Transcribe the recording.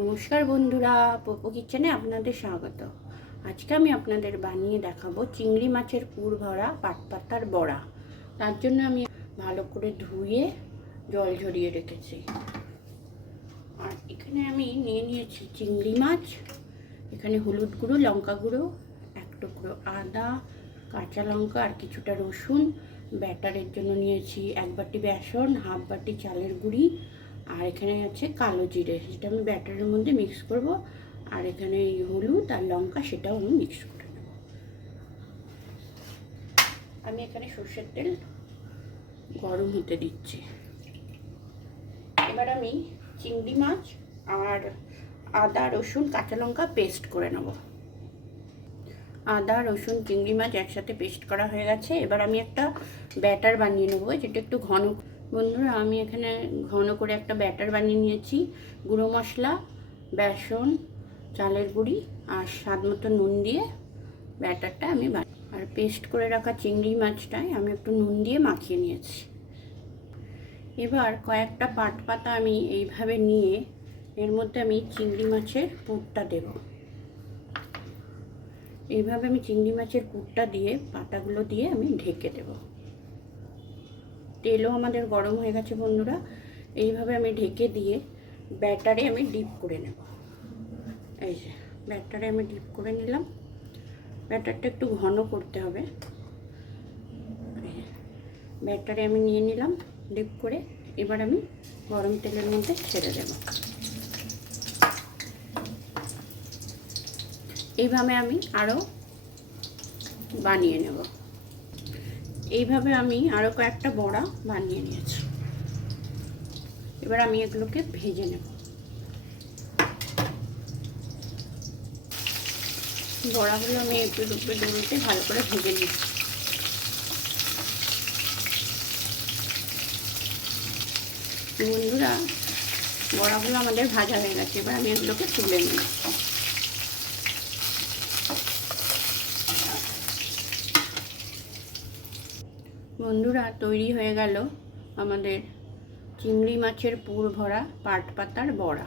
নমস্কার বন্ধুরা, পোপো কিচেনে আপনাদের স্বাগত। আজকে আমি আপনাদের বানিয়ে দেখাবো চিংড়ি মাছের পুর ভরা পাটপাতার বড়া। তার জন্য আমি ভালো করে ধুয়ে জল ঝরিয়ে রেখেছি। আর এখানে আমি নিয়ে নিয়েছি চিংড়ি মাছ, এখানে হলুদ গুঁড়ো, লঙ্কা গুঁড়ো, এক টুকরো আদা, কাঁচা লঙ্কা আর কিছুটা রসুন। ব্যাটারের জন্য নিয়েছি এক বাটি বেসন, হাফ বাটি চালের গুঁড়ি, আর এখানে আছে কালো জিরে, যেটা আমি ব্যাটারের মধ্যে মিক্স করব। আর এখানে হলুদ আর লঙ্কা, সেটাও আমি মিক্স করে নেব। আমি এখানে সর্ষের তেল গরম হতে দিচ্ছি। এবার আমি চিংড়ি মাছ আর আদা রসুন কাঁচা লঙ্কা পেস্ট করে নেব। আদা রসুন চিংড়ি মাছ একসাথে পেস্ট করা হয়ে গেছে। এবার আমি একটা ব্যাটার বানিয়ে নেবো, যেটা একটু ঘন। বন্ধুরা, আমি এখানে ঘন করে একটা ব্যাটার বানিয়ে নিয়েছি। গুঁড়ো মশলা, বেসন, চালের গুঁড়ি আর স্বাদ মতো নুন দিয়ে ব্যাটারটা আমি আর পেস্ট করে রাখা চিংড়ি মাছটায় আমি একটু নুন দিয়ে মাখিয়ে নিয়েছি। এবার কয়েকটা পাতা আমি এইভাবে নিয়ে এর মধ্যে আমি চিংড়ি মাছের পুরটা দেব। এইভাবে আমি চিংড়ি মাছের পুরটা দিয়ে পাতাগুলো দিয়ে আমি ঢেকে দেব। তেলও আমাদের গরম হয়ে গেছে বন্ধুরা। এইভাবে আমি ঢেকে দিয়ে ব্যাটারে আমি ডিপ করে নেব। এই যে ব্যাটারে আমি ডিপ করে নিলাম। ব্যাটারটা একটু ঘন করতে হবে। ব্যাটারে আমি নিয়ে নিলাম ডিপ করে। এবার আমি গরম তেলের মধ্যে ছেড়ে দেব। এইভাবে আমি আরও বানিয়ে নেব। এইভাবে আমি আরও কয়েকটা বড়া বানিয়ে নিয়েছি। এবার আমি এগুলোকে ভেজে নেব। বড়াগুলো আমি একটু ডুবতে ভালো করে ভেজে নিচ্ছি। বন্ধুরা, বড়াগুলো আমাদের ভাজা হয়ে গেছে। এবার আমি এগুলোকে তুলে নিই। বন্ধুরা, তৈরি হয়ে গেল আমাদের চিংড়ি মাছের পুর ভরা পাটপাতার বড়া।